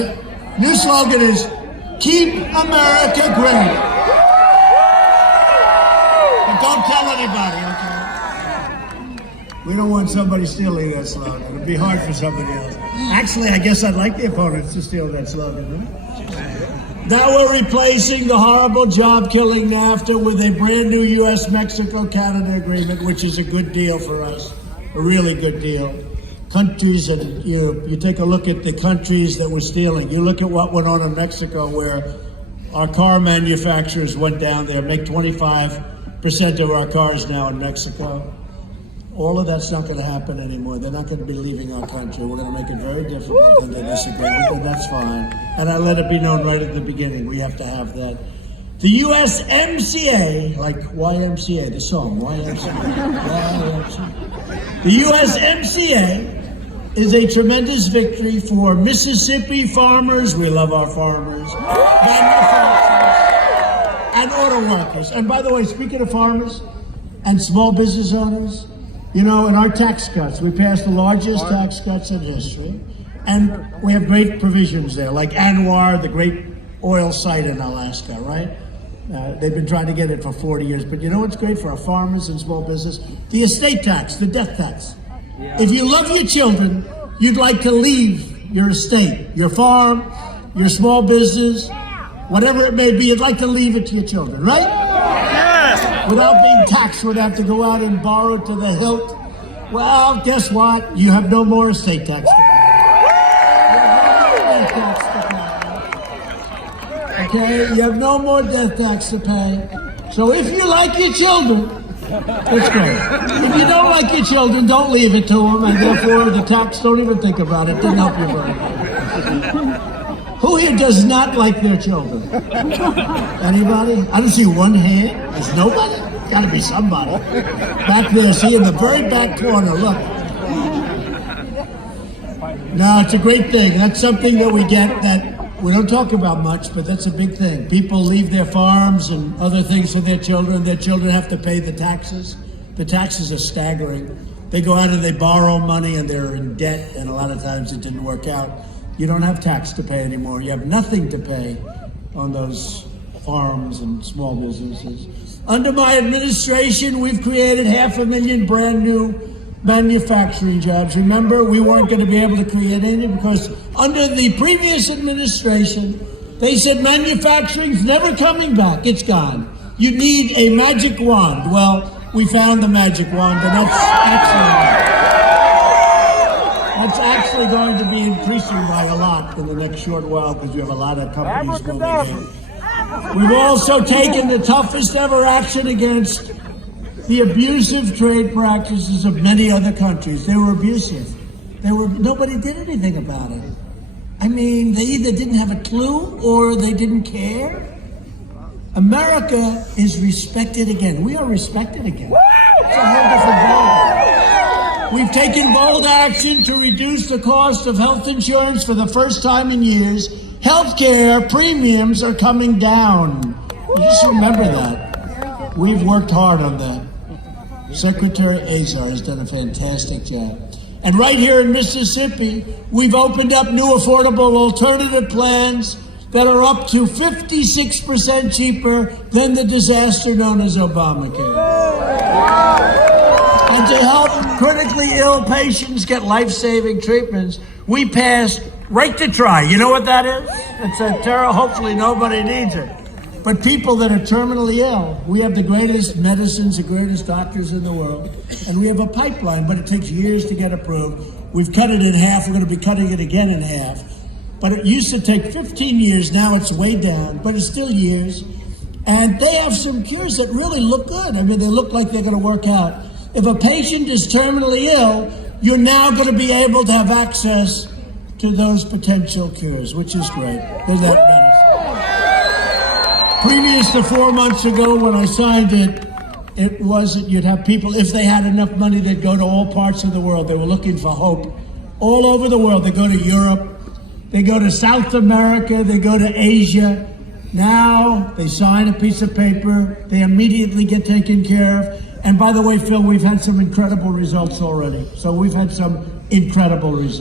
right? New slogan is, keep America great. But don't tell anybody, okay? We don't want somebody stealing that slogan. It'd be hard for somebody else. Actually, I guess I'd like the opponents to steal that slogan, right? Now we're replacing the horrible job-killing NAFTA with a brand new U.S.-Mexico-Canada agreement, which is a good deal for us, a really good deal. Countries, and you take a look at the countries that we're stealing. You look at what went on in Mexico, where our car manufacturers went down there, make 25% of our cars now in Mexico. All of that's not going to happen anymore. They're not going to be leaving our country. We're going to make it very difficult when they disagree, and that's fine. And I let it be known right at the beginning, we have to have that. The USMCA, like YMCA, the song, YMCA. The USMCA is a tremendous victory for Mississippi farmers. We love our farmers, manufacturers, and auto workers. And by the way, speaking of farmers and small business owners, you know, in our tax cuts, we passed the largest tax cuts in history, and we have great provisions there, like Anwar, the great oil site in Alaska, right? They've been trying to get it for 40 years, but you know what's great for our farmers and small business? The estate tax, the death tax. If you love your children, you'd like to leave your estate, your farm, your small business, whatever it may be, you'd like to leave it to your children, right? Without being taxed, would have to go out and borrow to the hilt. Well, guess what? You have no more estate tax to pay. Okay, you have no more death tax to pay. So if you like your children, that's great. If you don't like your children, don't leave it to them, and therefore the tax, don't even think about it. Didn't help you very much. Who here does not like their children? Anybody? I don't see one hand. There's nobody? Gotta be somebody. Back there, see, in the very back corner, look. No, it's a great thing. That's something that we get that we don't talk about much, but that's a big thing. People leave their farms and other things for their children. Their children have to pay the taxes. The taxes are staggering. They go out and they borrow money and they're in debt, and a lot of times it didn't work out. You don't have tax to pay anymore. You have nothing to pay on those farms and small businesses. Under my administration, we've created 500,000 brand new manufacturing jobs. Remember, we weren't going to be able to create any because under the previous administration, they said manufacturing's never coming back. It's gone. You need a magic wand. Well, we found the magic wand, and that's actually going to be increasing by a lot in the next short while because you have a lot of companies moving in. We've also taken the toughest ever action against the abusive trade practices of many other countries. They were abusive. Nobody did anything about it. I mean, they either didn't have a clue or they didn't care. America is respected again. We are respected again. It's a whole different ballgame. We've taken bold action to reduce the cost of health insurance for the first time in years. Healthcare premiums are coming down. You just remember that. We've worked hard on that. Secretary Azar has done a fantastic job. And right here in Mississippi, we've opened up new affordable alternative plans that are up to 56% cheaper than the disaster known as Obamacare. And to help critically ill patients get life-saving treatments, we passed Right to Try. You know what that is? It's a terror. Hopefully nobody needs it. But people that are terminally ill, we have the greatest medicines, the greatest doctors in the world, and we have a pipeline, but it takes years to get approved. We've cut it in half. We're going to be cutting it again in half. But it used to take 15 years. Now it's way down, but it's still years. And they have some cures that really look good. I mean, they look like they're going to work out. If a patient is terminally ill, you're now going to be able to have access to those potential cures, which is great. There's that medicine. Previous to 4 months ago when I signed it, it wasn't, you'd have people, if they had enough money, they'd go to all parts of the world. They were looking for hope. All over the world. They go to Europe. They go to South America. They go to Asia. Now they sign a piece of paper. They immediately get taken care of. And by the way, Phil, we've had some incredible results already. So we've had some incredible results.